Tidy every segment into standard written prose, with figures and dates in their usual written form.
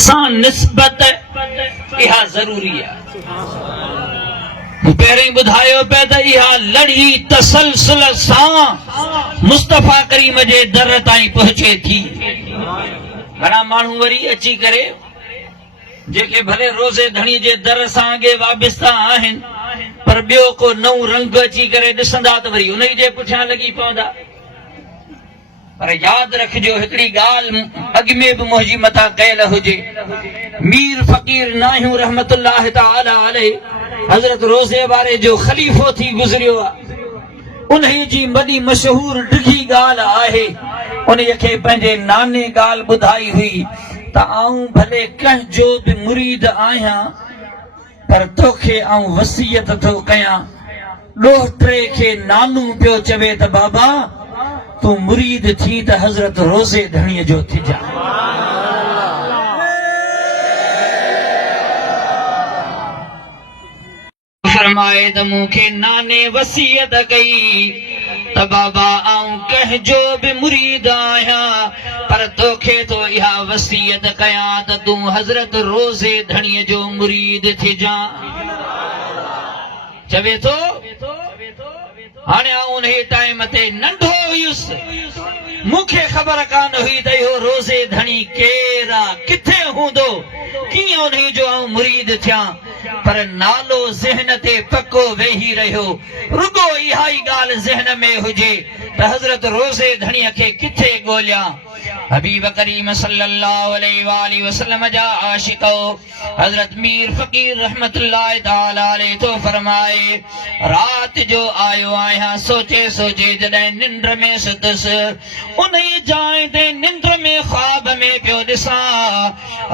सां निस्बत इहा ज़रूरी आहे। पहिरीं ॿुधायो पिया त इहा लड़ी तसलसल सां मुस्तफ़ा करीम जे दर ताईं पहुचे थी। घणा माण्हू वरी अची करे जेके भले रोज़े धणी जे दर सां अॻे वाबिस्ता आहिनि पर ॿियो को नओं रंग अची करे ॾिसंदा त वरी उन जे पुठियां लॻी पवंदा। पर यादि रखिजो हिकिड़ी ॻाल्हि अॻु में बि मुंहिंजी मथां कयल हुजे, मीर फ़क़ीर नाहियूं रहमतुल्लाह तआला अलैहि हज़रत रोज़े वारे जो ख़लीफ़ो थी गुज़रियो आहे। उन जी वॾी मशहूर ॾिघी ॻाल्हि आहे, उन खे पंहिंजे नाने ॻाल्हि ॿुधाई हुई त आऊं भले कंहिंजो बि मुरीद आहियां पर तोखे आऊं वसियत थो कयां। ॾोहिटे खे नानू पियो चवे त बाबा तूं मुरीद थी त हज़रत रोज़े धणीअ जो थिजा। फरमाए त मूंखे नाने वसियत कई त बाबा आऊं कंहिंजो बि मुरीद आहियां पर तोखे तो इहा वसियत कयां त तूं हज़रत रोज़े धणीअ जो मुरीद थिजा। चवे थो हाणे आऊं उन टाइम ते नंढो हुयुसि, मूंखे ख़बर कान हुई त इहो रोज़े धणी केरु आहे, किथे हूंदो, कीअं उन जो आऊं मुरीद थियां। पर नालो ज़हन ते पको वेही रहियो, रुगो इहा ई ॻाल्हि ज़हन में हुजे त हज़रत रोज़े धणीअ खे किथे ॻोल्हियां। हबीब करीम सल्लल्लाहु अलैहि वसल्लम जा आशिक़ हज़रत मीर फ़क़ीर रहमतुल्लाह तआला अलैहि तो फरमाए रात जो आयो आहियां सोचे सोचे जॾहिं निंड में सुतुसि उन जाइ ते निंड में ख्वाब में पियो ॾिसां।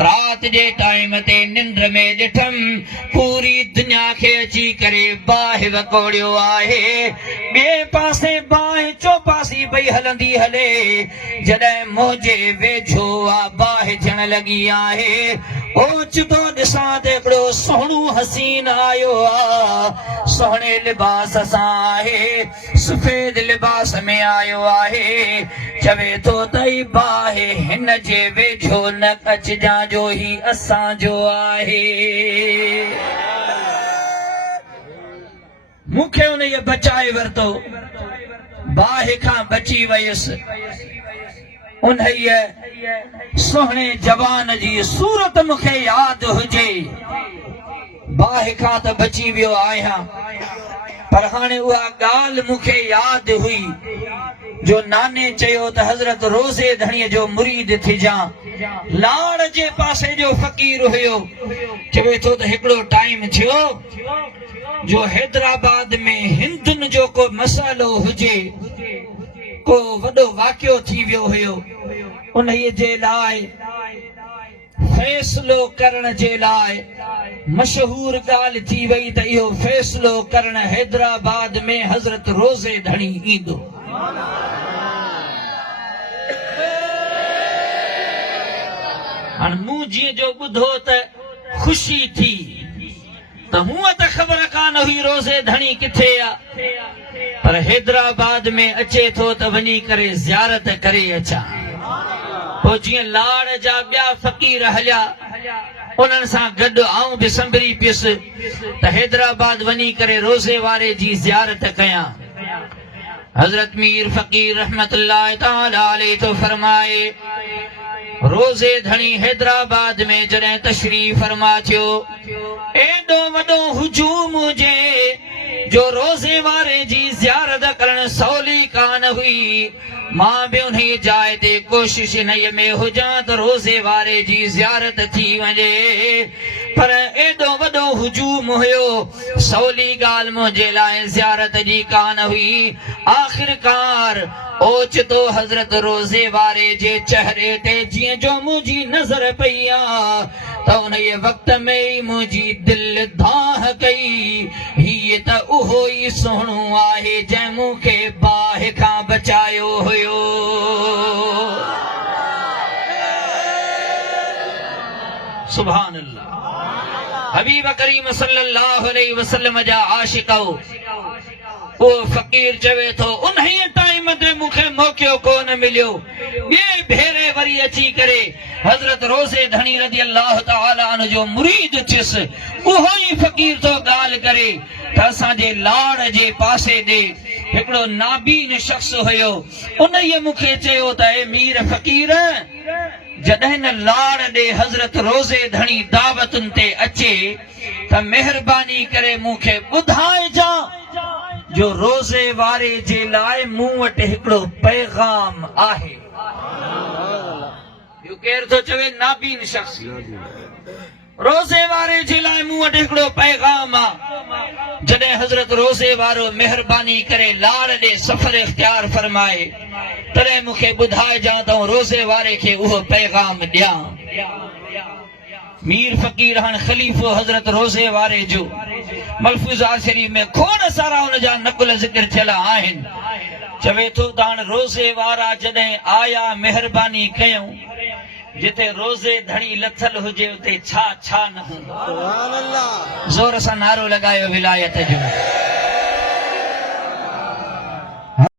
रात जे टाइम ते निंड में ॾिठमि पूरी दुनिया खे अची करे बाहि वकोड़ियो आहे, ॿिए पासे बाहि चौपासी पई हलंदी हले, जॾहिं मुंहिंजे वेझो आहे बाहि थियण लॻी आहे। ओचितो ॾिसां त हिकिड़ो सुहिणो हसीन आयो आहे, सुहिणे लिबास सां आहे, सफ़ेद लिबास में आयो आहे। चवे थो त बाहि हिन जे वेझो न अचिजां जो ही असांजो आहे। मूंखे उन बचाए वरितो, बाहि खां बची वयुसि। उन सुहिणे जवान जी सूरत मूंखे यादि हुजे, बाहि खां त बची वियो आहियां पर हाणे उहा ॻाल्हि मूंखे यादि हुई जो नाने चयो त हज़रत रोज़े धणीअ जो मुरीद थिजां। लाड़ जे पासे जो फ़क़ीर हुयो, चवे थो त हिकिड़ो टाइम थियो जो हैदराबाद में हिंदुनि जो को मसालो हुजे, को वॾो वाक़ियो थी वियो हुयो। उन जे लाइ फ़ैसिलो करण जे लाइ मशहूर ॻाल्हि थी वई त इहो फ़ैसिलो करण हैदराबाद में हज़रत रोज़े धणी ईंदो। हाणे मूं जीअं जो ॿुधो त ख़ुशी थी त हूअं त ख़बर कान हुई रोज़े धणी किथे आहे, पर हैदराबाद में अचे थो त वञी करे ज़ियारत करे अचां। पोइ जीअं लाड़ जा ॿिया फ़क़ीर हलिया उन्हनि सां गॾु आऊं बि संभरी पियुसि त हैदराबाद वञी करे रोज़े वारे जी ज़ियारत कयां। हज़रत मीर फ़क़ीर रहमतुल्लाह तआला अलैहि तो फरमाए रोज़े धणी हैदराबाद में जॾहिं तशरीफ़ फरमा थियो, एॾो वॾो हुजूम हुजे जो रोज़े वारे जी ज़ियारत करण सवली कान हुई। मां बि उन जाइ ते कोशिश इन में हुजां त रोज़े वारे जी ज़ियारत थी वञे, पर एॾो वॾो हुजूम हुयो, सवली ॻाल्हि मुंहिंजे लाइ ज़ियारत जी कान हुई। आख़िरकार ओचितो हज़रत रोज़े वारे जे चेहरे ते जीअं जो मुंहिंजी नज़र पई आहे त उन वक़्त में ई मुंहिंजी दिलि धाह कई, हीअ त उहो ई सुहिणो आहे जंहिं मूंखे बाहि खां बचायो हुयो। सुभान अल्लाह। हबीब करीम सल्लल्लाहु अलैहि वसल्लम जा आशिक़ वो फ़क़ीर चवे थो उन टाइम ते मूंखे मौक़ो कोन मिलियो, ॿिए भेरे वरी अची करे हज़रत रोज़े धणी रज़ी अल्लाह ताला अन्हु जो मुरीद थियुसि उहो ई फ़क़ीर तो ॻाल्हि करे त असांजे लाड़ जे पासे ॾे हिकिड़ो नाबीन शख़्स हुयो उन्हीअ मूंखे चयो त ए मीर फ़क़ीर जॾहिं न लाड़ ॾे हज़रत रोज़े धणी दावतुनि ते अचे त महिरबानी करे मूंखे ॿुधाइजां जो रोज़े वारे जे लाइ मूं वटि हिकिड़ो पैगाम आहे। केरु थो चवे नाबीन शख़्स रोज़े वारे जे लाइ मूं वटि हिकिड़ो पैगाम आहे। जॾहिं हज़रत रोज़े वारो महिरबानी करे लाड़ ॾे सफ़र इख़्तियार फरमाए तॾहिं मूंखे ॿुधाइजां त रोज़े वारे खे उहो पैगाम ॾियां। मीर फ़क़ीर हाणे ख़लीफ़ो हज़रत रोज़े वारे जो मलफ़ूज़ात शरीफ़ में खोड़ सारा हुन जा नक़ुल ज़िक्र थियल आहिनि। चवे थो त हाणे रोज़े वारा जॾहिं आया महिरबानी कयूं जिथे रोज़े धणी लथल हुजे उते छा छा न हूंदो। ज़ोर सां नारो लॻायो विलायत जो।